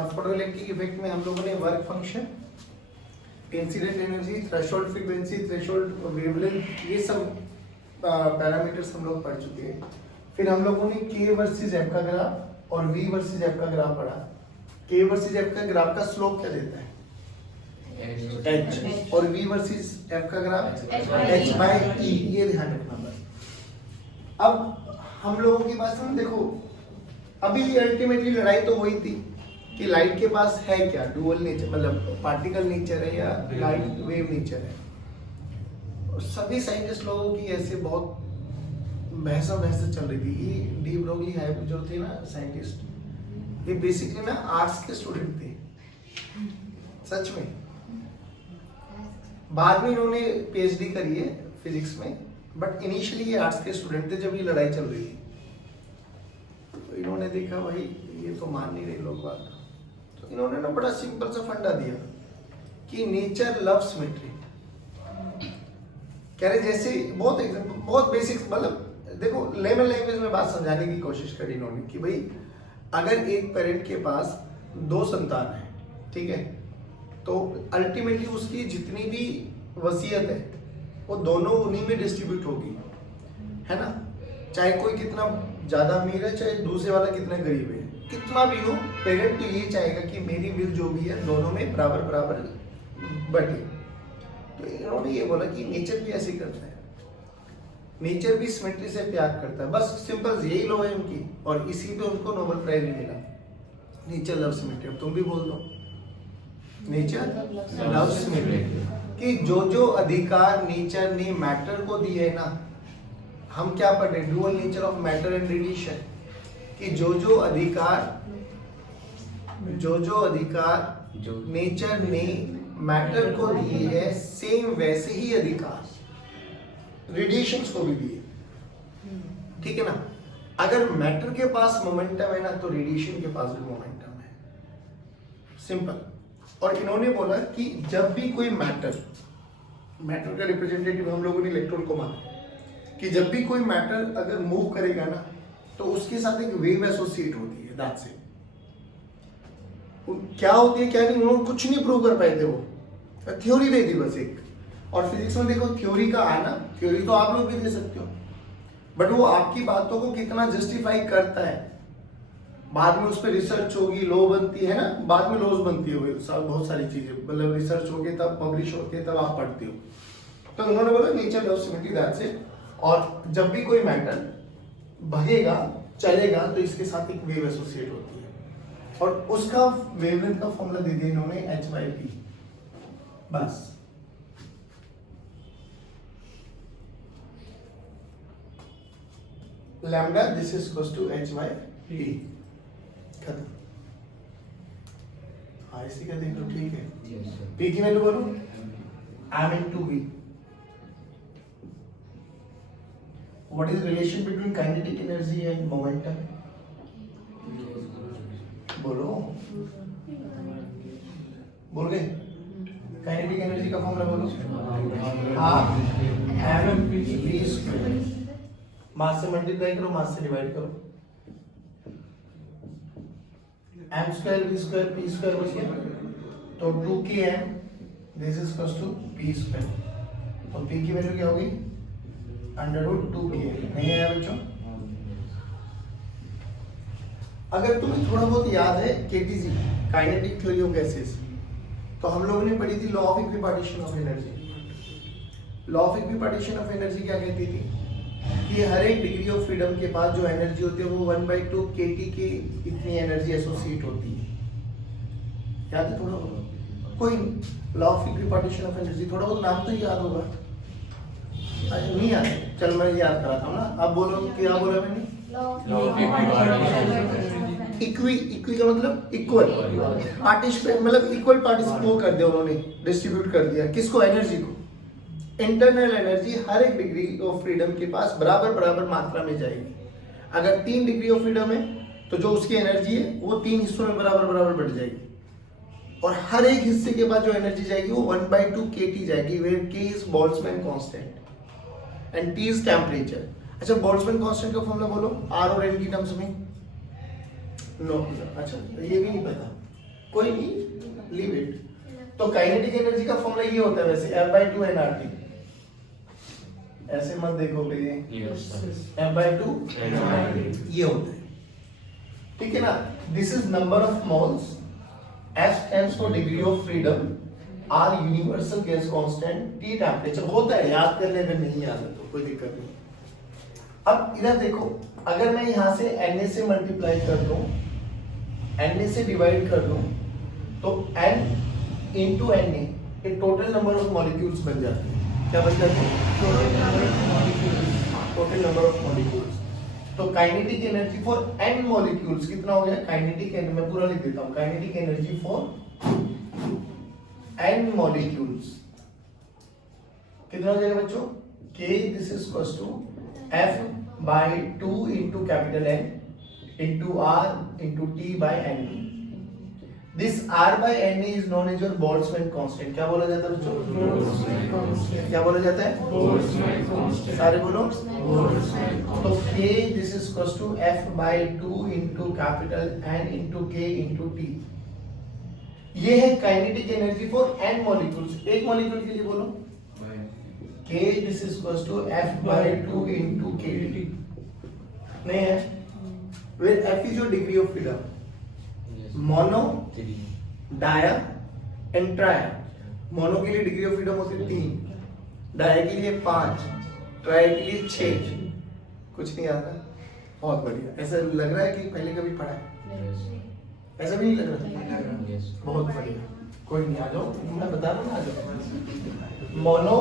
और photoelectric effect में हम लोगों ने work function, incident energy, threshold frequency, threshold wavelength, ये सब पैरामीटर्स हम लोग पढ़ चुके हैं। फिर हम लोगों ने के वर्सेस एफ का ग्राफ और वी वर्सेस एफ का ग्राफ पढ़ा। के वर्सेस एफ का ग्राफ का स्लोप क्या देता है? एच। और वी वर्सेस एफ का ग्राफ एच बाय ई, ये ध्यान रखना बस। अब हम लोगों की बात सुन, देखो अभी भी अल्टीमेटली लड़ाई तो वही थी कि लाइट के पास है क्या, डुअल नेचर, मतलब पार्टिकल नेचर है या लाइट वेव नेचर है। और सभी साइंटिस्ट लोगों की ऐसे बहुत बहसा चल रही थी। ये डी ब्रोगली है जो थे ना साइंटिस्ट, ये बेसिकली ना आर्ट्स के स्टूडेंट थे सच में। बाद में इन्होंने पीएचडी करी है फिजिक्स में, बट इनिशियली ये आर्ट्स के स्टूडेंट थे जब ये लड़ाई चल रही थी। तो इन्होंने देखा भाई ये तो मान नहीं रहे लोग बात, तो इन्होंने ना बड़ा सिंपल सा फंडा दिया कि नेचर लव सिमेट्री। कह रहे जैसे बहुत एग्जांपल, बहुत बेसिक, मतलब देखो लेमन लैंग्वेज में बात समझाने की कोशिश करी इन्होंने कि भाई अगर एक पेरेंट के पास 2 संतान है, ठीक है, तो अल्टीमेटली उसकी जितनी भी वसीयत है वो दोनों उन्हीं में डिस्ट्रीब्यूट होगी, है ना। चाहे कोई कितना ज्यादा अमीर है, चाहे दूसरे वाला कितना गरीब है, कितना भी हो, पेरेंट तो ये चाहेगा कि मेरी विल जो भी है दोनों में बराबर बराबर बटे। तो इन्होंने ये बोला कि नेचर भी ऐसे करता है, नेचर भी सिमेट्री से प्यार करता है। बस सिंपल यही लो है उनकी, और इसी पे उनको नोबेल प्राइज भी मिला, नेचर लव सिमेट्री। अब तुम भी बोल दो नेचर लव सिमेट्री, कि जो अधिकार नेचर ने मैटर को दिए है ना, हम क्या पढ़ रहे, dual nature of matter and radiation, कि जो अधिकार नेचर ने मैटर को दिए है, सेम वैसे ही अधिकार रेडिएशंस को भी दिए, ठीक है ना। अगर मैटर के पास मोमेंटम है ना, तो रेडिएशन के पास भी मोमेंटम है, सिंपल। और इन्होंने बोला कि जब भी कोई मैटर का रिप्रेजेंटेटिव हम लोगों ने इलेक्ट्रॉन को माना, कि जब भी कोई मैटर अगर मूव करेगा ना, तो उसके साथ एक वेव एसोसिएट होती है, दैट्स इट। क्या होती है क्या नहीं, उन्होंने कुछ नहीं प्रूव कर पाए थे, वो थ्योरी दे दी बस एक। और फिजिक्स में देखो थ्योरी का आना, थ्योरी तो आप लोग भी दे सकते हो, बट वो आपकी बातों को कितना जस्टिफाई करता है, बाद में उस पर रिसर्च होगी, लॉ बनती है ना, बाद में लॉज बनती है, बहुत सारी चीजें, मतलब रिसर्च होगी तब पब्लिश होती है, तब आप पढ़ते हो। तो उन्होंने बोला nature love symmetry, that's it. और जब भी कोई मैटर बहेगा चलेगा तो इसके साथ एक वेव एसोसिएट होती है, और उसका वेवलेंथ का फॉर्मूला दे दिया इन्होंने h/p, बस। Lambda this is equals to h/p, खत्म। हाँ इसी का देख लो, ठीक है। p की वैल्यू बोलो m into v। What is relation between kinetic energy and momentum? बोलो, बोल गए? काइनेटिक एनर्जी का फॉर्मूला बोलो, हाफ mv स्क्वायर। मास से मल्टीप्लाई करो, मास से डिवाइड करो, m square v square p square बच गया, तो 2km this is equals to p square. तो p की वैल्यू क्या होगी? √2k। नहीं आया बच्चों? अगर तुम्हें थोड़ा बहुत याद है KTG, kinetic theory of gases, तो हम लोगों ने पढ़ी थी law of equipartition of energy. Law of equipartition of energy क्या कहती थी कि हर एक डिग्री ऑफ फ्रीडम के पास जो एनर्जी होती है वो 1/2 kT की इतनी एनर्जी एसोसिएट होती है। याद है थोड़ा बहुत? कोई law of equipartition of energy, थोड़ा बहुत नाम तो याद होगा। नहीं याद? चल मैं याद कराता हूँ ना। अब बोलो क्या बोला मैंने? इक्वी का मतलब इक्वल पार्टिसिपेट, मतलब इक्वल पार्टिसिपेट कर दिया उन्होंने, डिस्ट्रीब्यूट कर दिया किसको? एनर्जी को। इंटरनल एनर्जी हर एक डिग्री ऑफ फ्रीडम के पास बराबर बराबर मात्रा में जाएगी। अगर 3 डिग्री ऑफ फ्रीडम है तो जो उसकी एनर्जी है वो 3 हिस्सों में बराबर बराबर बढ़ जाएगी, और हर एक हिस्से के बाद जो एनर्जी जाएगी वो 1/2 kT जाएगी, where k is Boltzmann constant and t is temperature. अच्छा, बोल्ट्जमैन कांस्टेंट का फॉर्मूला बोलो R और N की टर्म्स में। नो, अच्छा ये भी नहीं पता। कोई नहीं, लीव इट। तो काइनेटिक एनर्जी का फॉर्मूला ये होता है वैसे F/2 nRT। ऐसे मत देखो भैया, F/2 ये होता है, ठीक है ना। This is number of moles, F stands for degree of freedom, R universal gas constant, T temperature. होता है, याद कर ले, अगर नहीं याद है तो कोई दिक्कत नहीं। अब इधर देखो, अगर मैं यहाँ से Na से मल्टीप्लाई कर दूं, Na से डिवाइड कर दूं, तो N into Na ये टोटल नंबर ऑफ मॉलिक्यूल्स बन जाते हैं। क्या बन जाते हैं? Total number of molecules. तो kinetic energy for n molecules कितना हो गया? काइनेटिक एनर्जी, मैं पूरा लिख देता हूं, kinetic energy for n molecules कितना हो जाएगा बच्चों? K this is equals to F/2 into capital N into R into T by NA। This R/NA is known as your Boltzmann constant। क्या बोला जाता है बच्चों? क्या बोला जाता है? सारे बोलो। तो K this is equals to F/2 into capital N into K into T। ये है kinetic energy for n molecules. एक मॉलिक्यूल के लिए बोलो, K this is equals to F/2 into KT। नहीं है? Where F is your degree of freedom, mono, dia and tri. मोनो के लिए डिग्री ऑफ फ्रीडम होती है 3, डाया के लिए 5, ट्राया के लिए 6। कुछ नहीं आता? बहुत बढ़िया। ऐसा लग रहा है कि पहले कभी पढ़ा है? ऐसा भी नहीं लग रहा? बहुत बढ़िया, कोई नहीं, आ जाओ, मैं बता रहा हूँ, आ जाओ। Mono,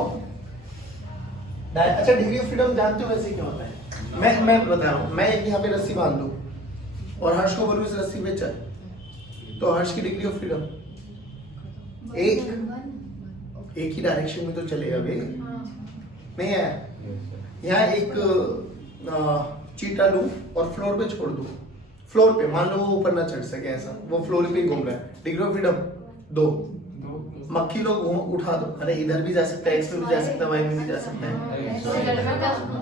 dia. अच्छा, डिग्री ऑफ फ्रीडम जानते हो वैसे क्या होता है? मैं बता रहा हूँ। मैं एक यहाँ पे रस्सी बांध दूँ और हर्ष को बोलूँ इस रस्सी पे चल, तो हर्ष की डिग्री ऑफ फ्रीडम एक ही डायरेक्शन में तो चलेगा भी नहीं है। यहाँ एक चीटा लूं और फ्लोर पे छोड़ दूं, फ्लोर पे मान लो वो ऊपर ना चढ़ सके, ऐसा वो फ्लोर पे ही घूम रहा है, डिग्री ऑफ फ्रीडम 2। मक्खी लोग उठा दो, अरे इधर भी जा सकता है, एक्स में भी जा सकता है, वाई में भी जा सकता है।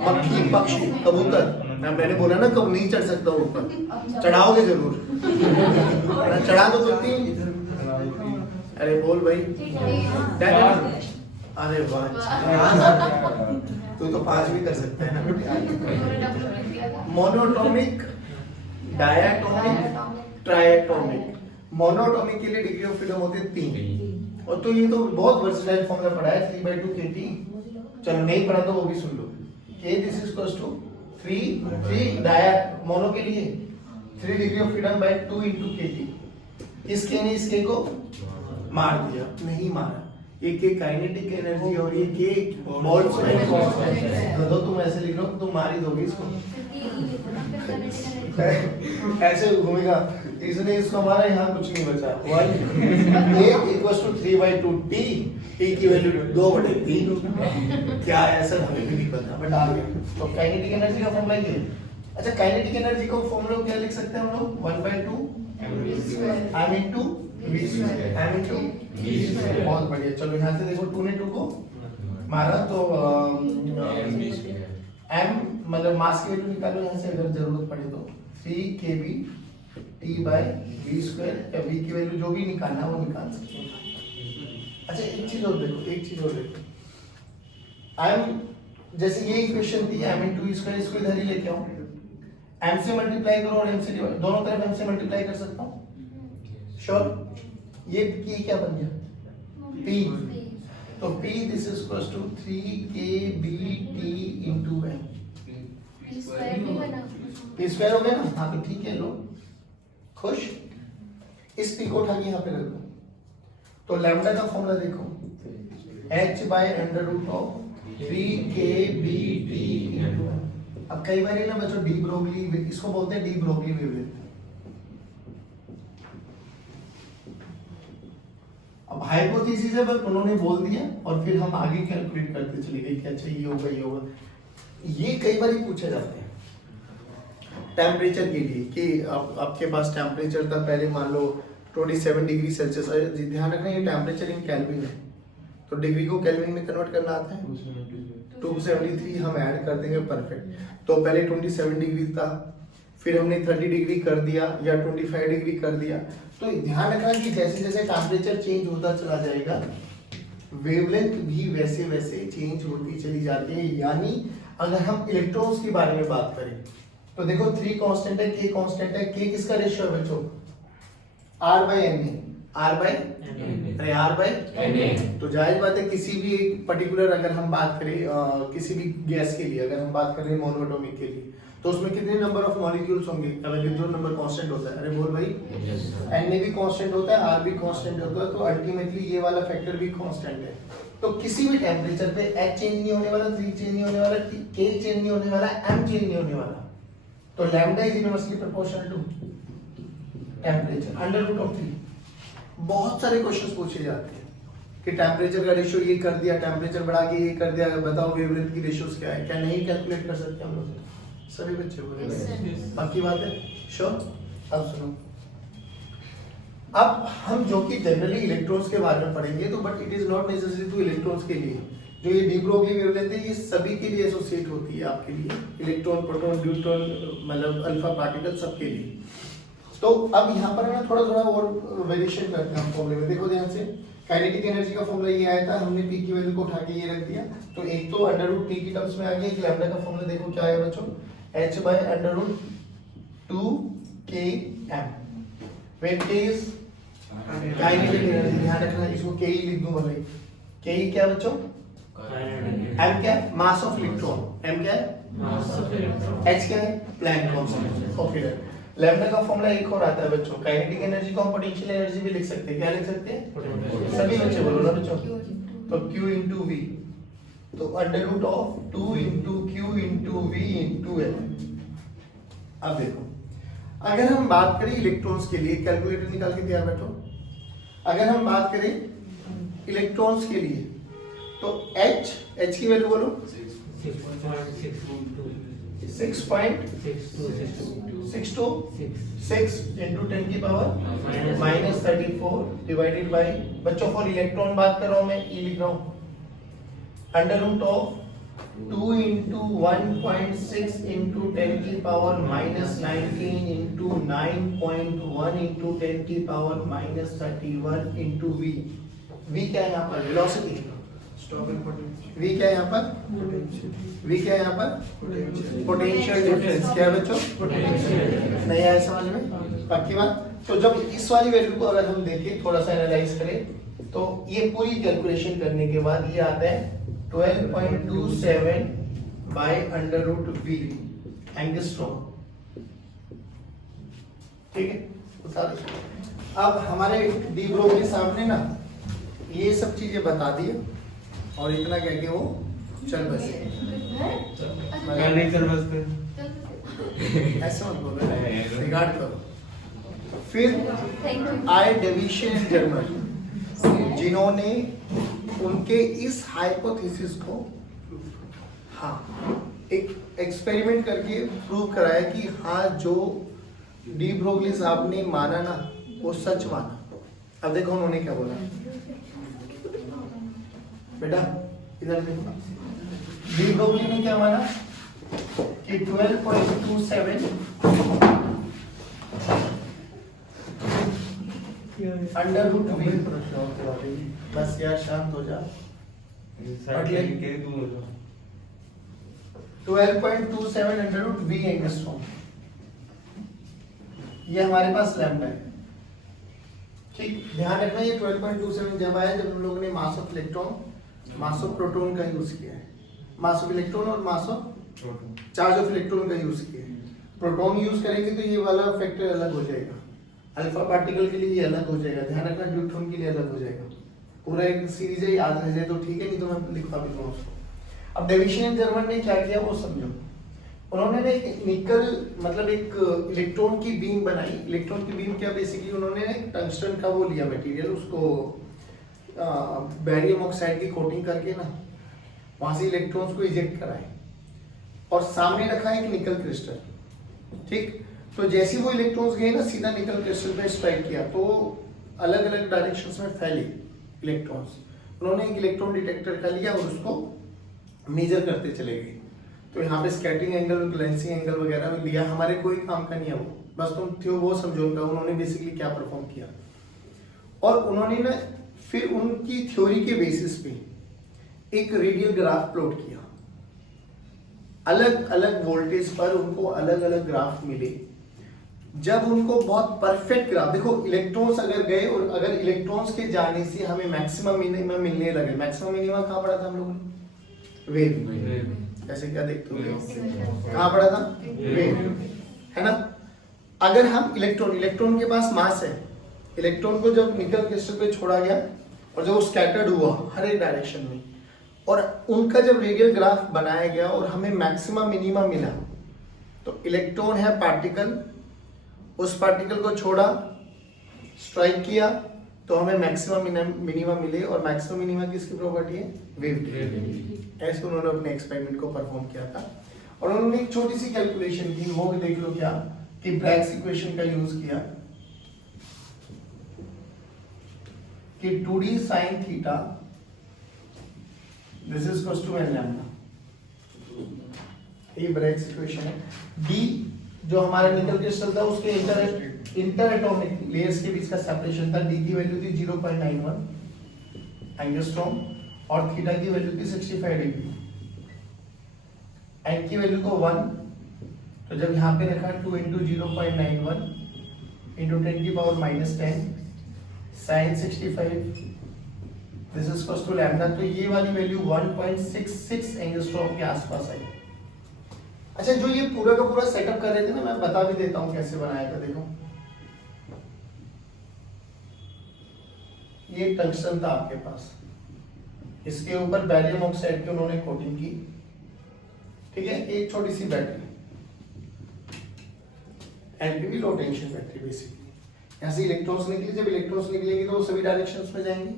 मक्खी, पक्षी, कबूतर, मैंने बोला ना कब नहीं चढ़ सकता ऊपर, चढ़ाओगे जरूर, चढ़ा दो तो 3। अरे बोल भाई, अरे वाह, तो 5 भी कर सकते हैं ना। मोनोटॉमिक, डायाटॉमिक, ट्रायाटॉमिक। मोनोटॉमिक के लिए डिग्री ऑफ फ्रीडम होती है 3। और तो ये तो बहुत वर्सेटाइल फॉर्मूला पढ़ा है, 3/2 KT। चलो नहीं पढ़ा तो वो भी सुन लो। K this is equals to 3 dia mono के लिए 3 degree of freedom by 2 into KT। इसके ने इसके को मार दिया, नहीं मारा। एक एक काइनेटिक एनर्जी और ये के बोल्ट्जमैन कांस्टेंट। तो तुम ऐसे लिख लो, तुम मार ही दोगे इसको। ऐसे घूमेगा, इसने इसको मारा, यहाँ कुछ नहीं बचा। A equals to 3/2 T, T की वैल्यू 2/3। क्या है ऐसा हमें भी नहीं पता, बट आ गया। तो काइनेटिक एनर्जी का फॉर्मूला ये है। अच्छा, काइनेटिक एनर्जी का फॉर्मूला क्या लिख सकते हैं हम लोग? 1/2 m into v square, m into v square। बहुत बढ़िया। चलो यहाँ से देखो, 2 ने 2 को मारा तो m मतलब मास की वैल्यू निकालो यहाँ से अगर जरूरत पड़े तो। 3 kb t by v square, या v की वैल्यू जो भी निकालना वो निकाल सकते हैं। अच्छा, एक चीज और देखो, एक चीज और देखो, m जैसे ये इक्वेशन थी m into v square, इसको इधर ही लेके आओ, m से मल्टीप्लाई करो और m से डिवाइड, दोनों तरफ m से मल्टीप्लाई कर सकता हूँ, श्योर। ये क्या बन गया? p। तो p this is equals to 3kbt into m। p square हो गया ना? हाँ तो ठीक है, लो खुश। इस p को उठा के यहाँ पे रख दो, तो लैम्डा का फॉर्मूला देखो, h/√3kBT into m। अब कई बार ना बच्चों डी ब्रोगली, इसको बोलते हैं डी ब्रोगली वेवलेंथ। अब हाइपोथेसिस है, बस उन्होंने बोल दिया और फिर हम आगे कैलकुलेट करते चले गए कि अच्छा ये होगा, ये होगा। ये कई बार ही पूछे जाते हैं टेम्परेचर के लिए कि आपके पास टेम्परेचर था पहले मान लो 27 डिग्री सेल्सियस। ध्यान रखना ये टेम्परेचर इन केल्विन है, तो डिग्री को केल्विन में कन्वर्ट करना आता है। 273 हम ऐड कर देंगे, परफेक्ट। तो पहले 27 डिग्री था, फिर हमने 30 डिग्री कर दिया या 25 डिग्री कर दिया। तो ध्यान रखना कि जैसे जैसे टेम्परेचर चेंज होता चला जाएगा वेवलेंथ भी वैसे वैसे चेंज होती चली जाती है। यानी अगर हम इलेक्ट्रॉन्स के बारे में बात करें तो देखो 3 कांस्टेंट है, K कांस्टेंट है। K किसका रेशियो है बच्चों? R/Na। R/Na। तो जायज बात है किसी भी एक पर्टिकुलर अगर हम बात करें किसी भी गैस के लिए, अगर हम बात करें मोनोएटॉमिक के लिए, तो उसमें कितने नंबर ऑफ मॉलिक्यूल्स होंगे? अगर इलेक्ट्रॉन नंबर कांस्टेंट होता है, अरे बोल भाई, Na भी कांस्टेंट होता है, R भी कांस्टेंट होता है, तो अल्टीमेटली ये वाला फैक्टर भी कांस्टेंट है। तो किसी भी टेम्परेचर पे H चेंज नहीं होने वाला, 3 चेंज नहीं होने वाला, K चेंज नहीं होने वाला, M चेंज नहीं होने वाला। तो lambda is inversely proportional to temperature √3। बहुत सारे क्वेश्चंस पूछे जाते हैं कि टेम्परेचर का रेशियो ये कर दिया, टेम्परेचर बढ़ा के ये कर दिया, बताओ वेवलेंथ की रेशियोज क्या है? क्या नहीं कैलकुलेट कर सकते हम लोग? सभी बच्चे बोले बाकी बात है श्योर। अब सुनो, अब हम जो कि जनरली इलेक्ट्रॉन्स के बारे में पढ़ेंगे, तो but it is not necessary two electrons के लिए। जो ये डी ब्रोगली वेवलेंथ है ये सभी के लिए एसोसिएट होती है आपके लिए, इलेक्ट्रॉन, प्रोटॉन, न्यूट्रॉन, मतलब अल्फा पार्टिकल सबके लिए। तो अब यहाँ पर ना थोड़ा थोड़ा और वेरिएशन करते हैं हम फॉर्मूले में। देखो ध्यान से, काइनेटिक एनर्जी का फॉर्मूला ये आया था, हमने पी की वैल्यू को उठा के ये रख दिया। तो एक तो √T की टर्म्स में आ गया, एक लैम्डा का फॉर्मूला देखो क्या है बच्चों, H/√2km, when K is kinetic energy. ध्यान रखना इसको Ke लिख दूं भाई। Ke क्या बच्चों? M क्या है? Mass of electron. M क्या है? Mass of electron. H क्या है? Planck constant. Okay done. Lambda का फॉर्मूला एक और आता है बच्चों, काइनेटिक एनर्जी को हम पोटेंशियल एनर्जी भी लिख सकते हैं। क्या लिख सकते हैं? सभी बच्चे बोलो ना बच्चों। तो Q into V, तो √2 into Q into V into L। अब देखो, अगर हम बात करें इलेक्ट्रॉन्स के लिए, कैलकुलेटर निकाल के तैयार बैठो। अगर हम बात करें इलेक्ट्रॉन्स के लिए तो H की वैल्यू बोलो 6.626 into 10 की पावर -34 डिवाइडेड बाय, बच्चों फॉर इलेक्ट्रॉन बात कर रहा हूं मैं, E लिख रहा हूं, √2 into 1.6 into 10 की पावर -19 into 9.1 into 10 की पावर -31 into V। V क्या है यहाँ पर? वेलोसिटी। V क्या है यहाँ पर? V क्या है यहाँ पर? Potential difference. क्या है बच्चों? नहीं आया समझ में? पक्की बात। तो जब इस वाली वैल्यू को अगर हम देखें, थोड़ा सा एनालाइज करें, तो ये पूरी कैलकुलेशन करने के बाद ये आता है 12.27 by √V एंगस्ट्रॉम। ठीक है, बता दो। अब हमारे डी ब्रोगली साहब ने ना ये सब चीजें बता दी और इतना कह के वो चल बसे। ऐसा मत बोलो, रिगार्ड करो। फिर आए डेविशन इन जर्मन, जिन्होंने उनके इस हाइपोथेसिस को एक एक्सपेरिमेंट करके प्रूव कराया कि हाँ जो डी ब्रोगली साहब ने माना ना वो सच माना। अब देखो उन्होंने क्या बोला बेटा, इधर देखो। डी ब्रोगली ने क्या माना कि 12.27 √V। बस यार शांत हो जा। 12.27 √V एंगस्ट्रॉम, ये हमारे पास लैम्डा है। ठीक, ध्यान रखना ये 12.27 जब आया जब हम लोगों ने mass of electron, mass of proton का यूज किया है, मास ऑफ इलेक्ट्रॉन और mass of charge of electron का यूज किया है। प्रोटॉन यूज करेंगे तो ये वाला फैक्टर अलग हो जाएगा, अल्फा पार्टिकल के लिए ये अलग हो जाएगा, ध्यान रखना न्यूट्रॉन के लिए अलग हो जाएगा। पूरा एक सीरीज है, याद रह जाए तो ठीक है, नहीं तो मैं लिखवा भी दूंगा उसको। अब डेविशन इन जर्मन ने क्या किया वो समझो। उन्होंने ना एक निकल मतलब एक इलेक्ट्रॉन की बीम बनाई। इलेक्ट्रॉन की बीम क्या, बेसिकली उन्होंने एक टंगस्टन का वो लिया मटेरियल, उसको बैरियम ऑक्साइड की कोटिंग करके ना वहां से इलेक्ट्रॉन्स को इजेक्ट कराए और सामने रखा एक निकल क्रिस्टल। ठीक, तो जैसे वो इलेक्ट्रॉन्स गए ना सीधा निकल क्रिस्टल पे स्ट्राइक किया तो अलग अलग डायरेक्शंस में फैले इलेक्ट्रॉन्स। उन्होंने एक इलेक्ट्रॉन डिटेक्टर का लिया और उसको मेजर करते चले गए। तो यहाँ पे स्कैटरिंग एंगल, ग्लेंसिंग एंगल वगैरह लिया, हमारे कोई काम का नहीं है वो, बस तुम थियो वो समझो उनका उन्होंने बेसिकली क्या परफॉर्म किया। और उन्होंने ना फिर उनकी थ्योरी के बेसिस पे एक रेडियल ग्राफ प्लॉट किया, अलग अलग वोल्टेज पर उनको अलग अलग ग्राफ मिले। जब उनको बहुत परफेक्ट ग्राफ, देखो इलेक्ट्रॉन्स अगर गए और अगर इलेक्ट्रॉन्स के जाने से हमें मैक्सिमम मिनिमम मिलने लगे, मैक्सिमम मिनिमम कहाँ पड़ा था हम लोगों ने? वेव। ऐसे क्या देखते हो, कहाँ पड़ा था? वेव, है ना। अगर हम इलेक्ट्रॉन के पास मास है, इलेक्ट्रॉन को जब निकल क्रिस्टल पे छोड़ा गया और जब वो स्कैटर्ड हुआ हर एक डायरेक्शन में, और उनका जब रेडियल ग्राफ बनाया गया और हमें मैक्सिमम मिनिमम मिला, तो इलेक्ट्रॉन है पार्टिकल, उस पार्टिकल को छोड़ा, स्ट्राइक किया, तो हमें मैक्सिमम मिनिमम मिले, और मैक्सिमम मिनिमम किसकी प्रॉपर्टी है? वेव की। ऐसे उन्होंने अपने एक्सपेरिमेंट को परफॉर्म किया था। और उन्होंने एक छोटी सी कैलकुलेशन की, वो भी देख लो क्या, कि ब्रैग्स इक्वेशन का यूज किया कि 2d sin theta this is equals to n lambda, ये ब्रैग्स इक्वेशन है। d जो हमारा निकल क्रिस्टल था उसके इंटर एटॉमिक लेयर्स के बीच का सेपरेशन था, d की वैल्यू थी 0.91 एंगस्ट्रॉम और थीटा की वैल्यू थी 65 डिग्री, n की वैल्यू को 1, तो जब यहाँ पे रखा 2 इंटू 0.91 इंटू 10 की power -10 sin 65 this is equals to lambda, तो ये वाली वैल्यू 1.66 एंगस्ट्रॉम के आसपास आई। अच्छा, जो ये पूरा का पूरा सेटअप कर रहे थे ना, मैं बता भी देता हूं कैसे बनाया था। देखो ये टंगस्टन था आपके पास, इसके ऊपर बैरियम ऑक्साइड की उन्होंने कोटिंग की, ठीक है। एक छोटी सी बैटरी, एलपीवी लो टेंशन बैटरी बेसिकली, यहाँ से इलेक्ट्रॉन्स निकले, जब इलेक्ट्रॉन्स निकलेंगे तो वो सभी डायरेक्शंस में जाएंगे।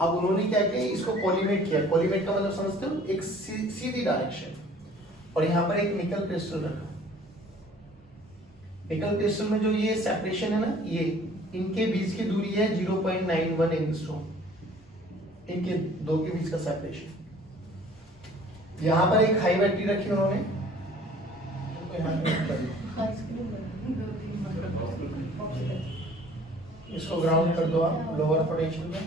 अब उन्होंने क्या किया, इसको कोलिमेट किया। कोलिमेट का मतलब समझते हो, एक सीधी डायरेक्शन, और यहाँ पर एक निकल क्रिस्टल रखा। निकल क्रिस्टल में जो ये सेपरेशन है ना, ये इनके बीच की दूरी है 0.91 एंगस्ट्रॉम, इनके दो के बीच का सेपरेशन। यहाँ पर एक हाई बैटरी रखी उन्होंने, इसको ग्राउंड कर दो आप लोअर पोटेंशियल में,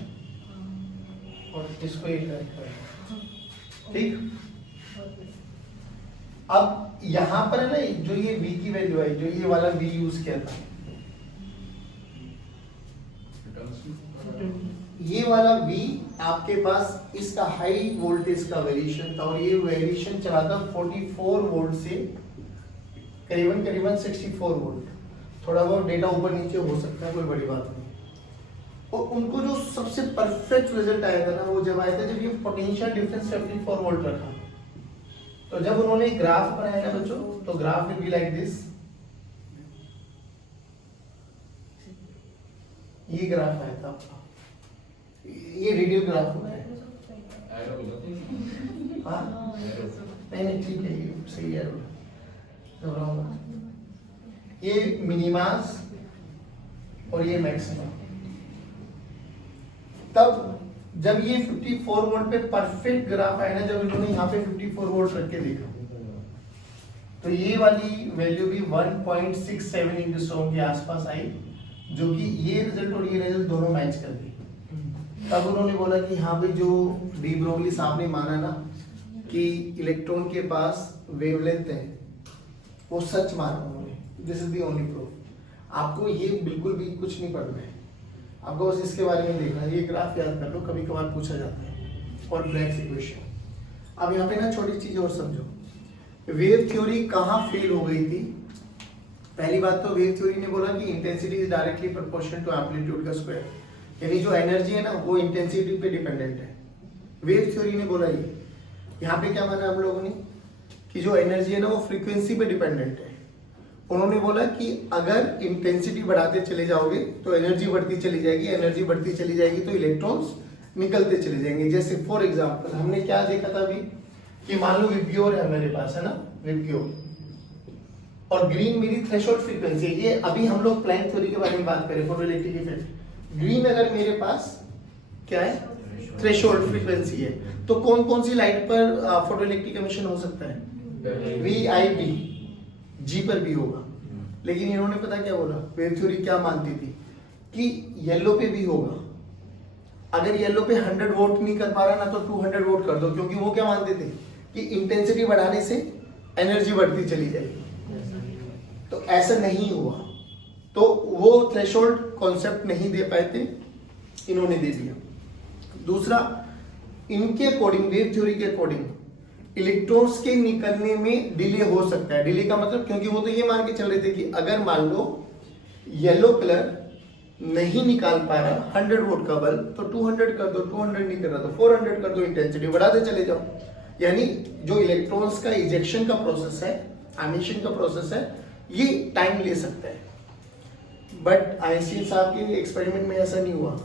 और इसको एक कनेक्ट कर, ठीक। अब यहां पर है ना, जो ये V की वैल्यू है, जो ये वाला V यूज किया था, ये वाला V आपके पास इसका हाई वोल्टेज का वेरिएशन था, और ये वेरिएशन चला था 44 वोल्ट से करीबन 64 वोल्ट। थोड़ा बहुत डेटा ऊपर नीचे हो सकता है, कोई बड़ी बात नहीं। और उनको जो सबसे परफेक्ट रिजल्ट आया था ना, वो जब आया था जब ये पोटेंशियल डिफरेंस 74 वोल्ट रखा। तो जब उन्होंने ग्राफ बनाया ना बच्चों, तो graph will be like this, ये ग्राफ आया था आपका, ये रेडियल ग्राफ होता है। हाँ नहीं ठीक है, ये सही है। ये मिनिमास और ये मैक्सिमम। तब जब ये 54 वोल्ट पे परफेक्ट ग्राफ आया ना, जब इन्होंने यहाँ पे 54 वोल्ट रख के देखा, तो ये वाली वैल्यू भी 1.67 एंगस्ट्रॉम के आसपास आई, जो कि ये रिजल्ट और ये रिजल्ट दोनों मैच कर गए। तब उन्होंने बोला कि हाँ भाई, जो डी ब्रोगली साहब ने माना ना कि इलेक्ट्रॉन के पास वेवलेंथ है, वो सच माना उन्होंने। This is the only proof. आपको ये बिल्कुल भी कुछ नहीं पढ़ना है, आपको बस इसके बारे में देखना है। ये ग्राफ याद कर लो, कभी कभार पूछा जाता है, और ब्रैग्स इक्वेशन। अब यहाँ पे ना छोटी चीज और समझो, वेव थ्योरी कहाँ फेल हो गई थी। पहली बात तो वेव थ्योरी ने बोला कि intensity is directly proportional to amplitude का स्क्वायर, यानी जो एनर्जी है ना वो इंटेंसिटी पे डिपेंडेंट है। वेव थ्योरी ने बोला ये। यहाँ पे क्या माना हम लोगों ने कि जो एनर्जी है ना वो फ्रीक्वेंसी पे डिपेंडेंट है। उन्होंने बोला कि अगर इंटेंसिटी बढ़ाते चले जाओगे तो एनर्जी बढ़ती चली जाएगी, एनर्जी बढ़ती चली जाएगी तो इलेक्ट्रॉन्स निकलते चले जाएंगे। जैसे फॉर एग्जांपल हमने क्या देखा था अभी कि मान लो विब्ग्योर है मेरे पास, है ना, विब्ग्योर, और ग्रीन मेरी थ्रेशोल्ड फ्रीक्वेंसी है। ये अभी हम लोग प्लैंक थ्योरी के बारे में बात करें, फोटोइलेक्ट्रिक इफेक्ट। ग्रीन अगर मेरे पास क्या है, थ्रेशोल्ड फ्रीक्वेंसी है, तो कौन कौन सी लाइट पर फोटोइलेक्ट्रिक एमिशन हो सकता है? VIP G पर भी होगा। लेकिन इन्होंने पता क्या बोला, वेव थ्योरी क्या मानती थी कि येलो पे भी होगा। अगर येलो पे 100 वोट नहीं कर पा रहा ना तो 200 वोट कर दो, क्योंकि वो क्या मानते थे कि इंटेंसिटी बढ़ाने से एनर्जी बढ़ती चली जाएगी। तो ऐसा नहीं हुआ, तो वो थ्रेशोल्ड कॉन्सेप्ट नहीं दे पाए थे, इन्होंने दे दिया। दूसरा, इनके अकॉर्डिंग, वेव थ्योरी के अकॉर्डिंग इलेक्ट्रॉन्स के निकलने में डिले हो सकता है। डिले का मतलब, क्योंकि वो तो ये मान के चल रहे थे कि अगर मान लो येलो कलर नहीं निकाल पा रहा 100 वोट का बल्ब, तो 200 कर दो, 200 नहीं कर रहा तो 400 कर दो, इंटेंसिटी बढ़ाते चले जाओ। यानी जो इलेक्ट्रॉन्स का इजेक्शन का प्रोसेस है, एमिशन का प्रोसेस है, ये टाइम ले सकता है। बट आइंस्टीन साहब के एक्सपेरिमेंट में ऐसा नहीं हुआ,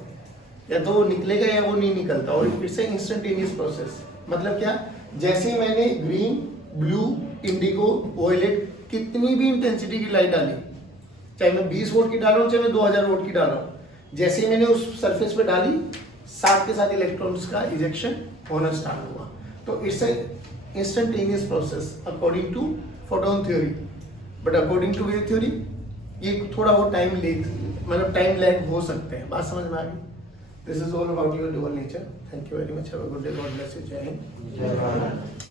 या तो वो निकलेगा या वो नहीं निकलता, और इट्स इंस्टेंटेनियस प्रोसेस। मतलब क्या, जैसे मैंने ग्रीन, ब्लू, इंडिगो, वॉयलेट, कितनी भी इंटेंसिटी की लाइट डाली, चाहे मैं 20 वोट की डाल रहा हूँ, चाहे मैं 2000 वोट की डाल रहा हूँ, जैसे मैंने उस सरफेस पे डाली, साथ के साथ इलेक्ट्रॉन्स का इजेक्शन होना स्टार्ट हुआ। तो it's instantaneous process according to photon theory. But according to wave theory ये थोड़ा वो टाइम लैग हो सकते हैं। बात समझ में आ गई? This is all about your dual nature. Thank you very much, have a good day, God bless you, जय हिंद, जय भारत।